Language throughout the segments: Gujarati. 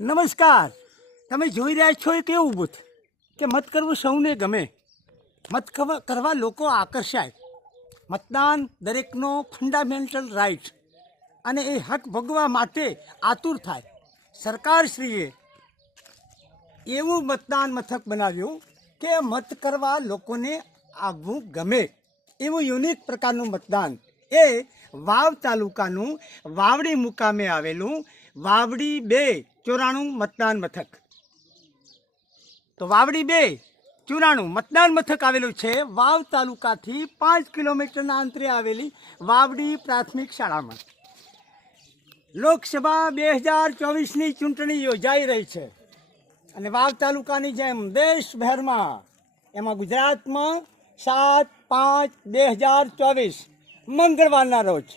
નમસ્કાર. તમે જોઈ રહ્યા છો એક એવું બુથ કે મત કરવું સૌને ગમે. મત કરવા લોકો આકર્ષાય. મતદાન દરેકનો ફંડામેન્ટલ રાઇટ અને એ હક ભોગવા માટે આતુર થાય. સરકારશ્રીએ એવું મતદાન મથક બનાવ્યું કે મત કરવા લોકોને આવવું ગમે. એવું યુનિક પ્રકારનું મતદાન એ વાવ તાલુકાનું વાવડી મુકામે આવેલું વાવડી બે ચોરાણું મતદાન મથક. તો વાવડી બે ચોરાણું મતદાન મથક આવેલું છે. વાવ તાલુકાથી પાંચ કિલોમીટરના અંતરે આવેલી વાવડી પ્રાથમિક શાળામાં. લોકસભા બે હજાર ચોવીસની ચૂંટણી યોજાઈ રહી છે. અને વાવ તાલુકાની જેમ દેશભરમાં એમાં ગુજરાતમાં સાત પાંચ બે હજાર ચોવીસ મંગળવારના રોજ.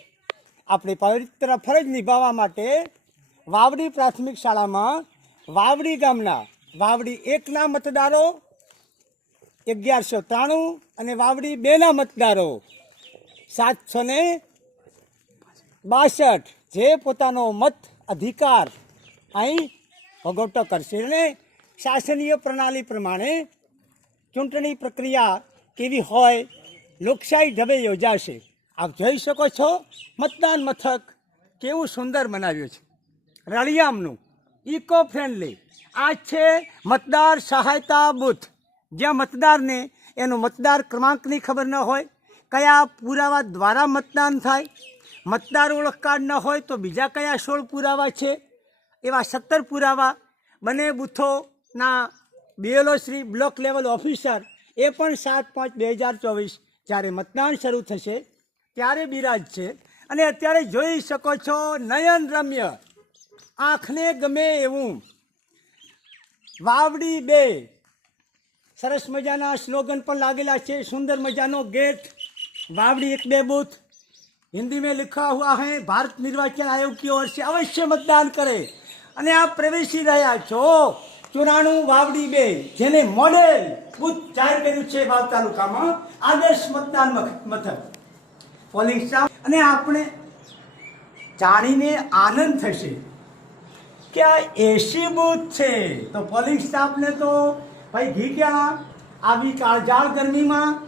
આપણે પવિત્ર ફરજ નિભાવવા માટે વાવડી પ્રાથમિક શાળામાં વાવડી ગામના વાવડી એકના મતદારો અગિયારસો ત્રાણું અને વાવડી બેના મતદારો સાતસો ને બાસઠ. જે પોતાનો મત અધિકાર અહીં ભોગવટો કરશે અને શાસનીય પ્રણાલી પ્રમાણે ચૂંટણી પ્રક્રિયા કેવી હોય, લોકશાહી ઢબે યોજાશે. આપ જોઈ શકો છો મતદાન મથક કેવું સુંદર બનાવ્યું છે. રળિયામનું ઇકો ફ્રેન્ડલી આ છે મતદાર સહાયતા બૂથ. જ્યાં મતદારને એનો મતદાર ક્રમાંકની ખબર ન હોય, કયા પુરાવા દ્વારા મતદાન થાય, મતદાર ઓળખ કાર્ડ ન હોય તો બીજા કયા સોળ પુરાવા છે, એવા સત્તર પુરાવા બંને બૂથોના BLO Shri block level officer એ પણ સાત પાંચ બે હજાર ચોવીસ જ્યારે મતદાન શરૂ થશે, ત્યારે બિરાજ છે અને અત્યારે જોઈ શકો છો નયન રમ્ય. આંખને ગમે એવું વાવડી બે સરસ મજાના સ્લોગન પણ લાગેલા છે સુંદર મજાનો ગેટ वावड़ी एक बे बूथ हिंदी में लिखा हुआ है भारत निर्वाचन आयोग की ओर से अवश्य मतदान करे અને આપ પ્રવેશી રહ્યા છો ચોરાણું વાવડી બે જેને મોડેલ બુથ જાહેર કર્યું છે વાવ તાલુકામાં આદર્શ મતદાન મખ- મથક પોલિંગ સ્ટાફ અને આપણે જાણીને આનંદ થશે કે આ એસી બૂથ છે? તો પોલિંગ સ્ટાફને તો ભાઈ ઘી ક્યાં આવી કાળજાળ ગરમીમાં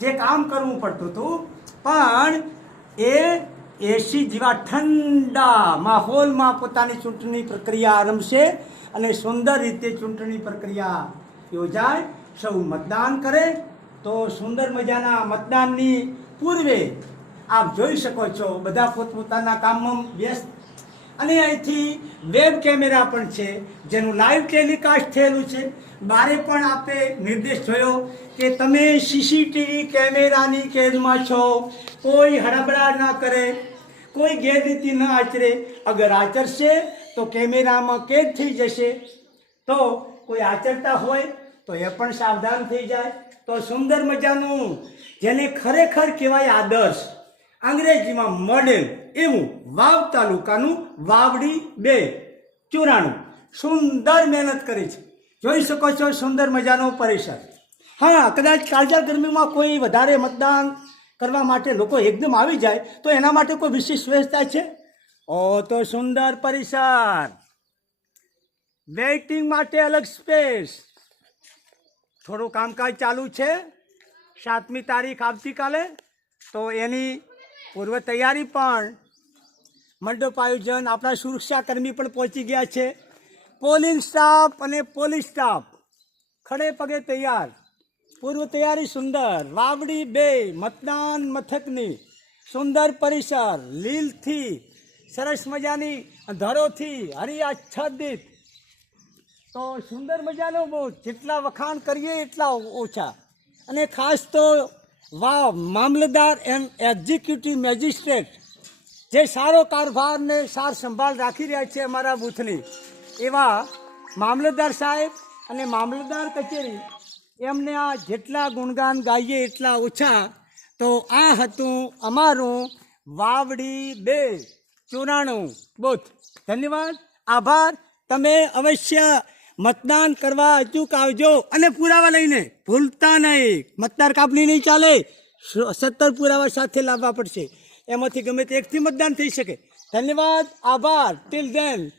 જે કામ કરવું પડતું હતું, પણ એ એસી જેવા ઠંડા માહોલમાં પોતાની ચૂંટણી પ્રક્રિયા આરંભશે અને સુંદર રીતે ચૂંટણી પ્રક્રિયા યોજાય. સૌ મતદાન કરે. તો સુંદર મજાના મતદાનની પૂર્વે આપ જોઈ શકો છો, બધા પોતપોતાના કામમાં વ્યસ્ત અને અહીંથી વેબ કેમેરા પણ છે, જેનું લાઈવ ટેલિકાસ્ટ થયેલું છે. બારે પણ આપે નિર્દેશ થયો કે તમે સીસીટીવી કેમેરાની કેદમાં છો, કોઈ હડબડાટ ના કરે, કોઈ ગેરરીતિ ન આચરે. અગર આચરશે, તો કેમેરામાં કેદ થઈ જશે. તો કોઈ આચરતા હોય, તો એ પણ સાવધાન થઈ જાય. તો સુંદર મજાનું, જેને ખરેખર કહેવાય આદર્શ. અંગ્રેજીમાં મોડેલ એવું વાવ તાલુકાનું વાવડી બે. ચોરાણું. સુંદર મહેનત કરી છે. જોઈ શકો છો સુંદર મજાનો પરિસર. હા, કદાચ કાળજા ગરમીમાં કોઈ વધારે મતદાન કરવા માટે લોકો એકદમ આવી જાય, તો એના માટે કોઈ વિશેષ વ્યવસ્થા છે? ઓ, તો સુંદર પરિસર. વેઇટિંગ માટે અલગ સ્પેસ. થોડું કામકાજ ચાલુ છે. સાતમી તારીખ આવતીકાલે, તો એની પૂર્વ તૈયારી પણ મંડપ આયોજન આપણા સુરક્ષાકર્મી પણ પહોંચી ગયા છે. પોલિંગ સ્ટાફ અને પોલીસ સ્ટાફ ખડે પગે તૈયાર. પૂર્વ તૈયારી સુંદર, વાવડી બે, મતદાન મથકની સુંદર પરિસર, લીલથી સરસ મજાની ધરોથી હરિયાચ્છાદિત તો સુંદર મજાનો બહુ જેટલા વખાણ કરીએ એટલા ઓછા અને ખાસ તો વાવ મામલતદાર એન્ડ એક્ઝિક્યુટિવ મેજિસ્ટ્રેટ જે સારો કારભારને સાર સંભાળ રાખી રહ્યા છે અમારા બૂથની. એવા મામલતદાર સાહેબ અને મામલતદાર કચેરી, એમને આ જેટલા ગુણગાન ગાઈએ એટલા ઓછા. તો આ હતું અમારું વાવડી બે ચોરાણું બુથ. ધન્યવાદ, આભાર. તમે અવશ્ય મતદાન કરવા અચૂક આવજો અને પુરાવા લઈને ભૂલતા નહીં. મતદાર કાપણી નહીં ચાલે. સત્તર પુરાવા સાથે લાવવા પડશે. એમાંથી ગમે તે એકથી મતદાન થઈ શકે. ધન્યવાદ. આભાર. Till then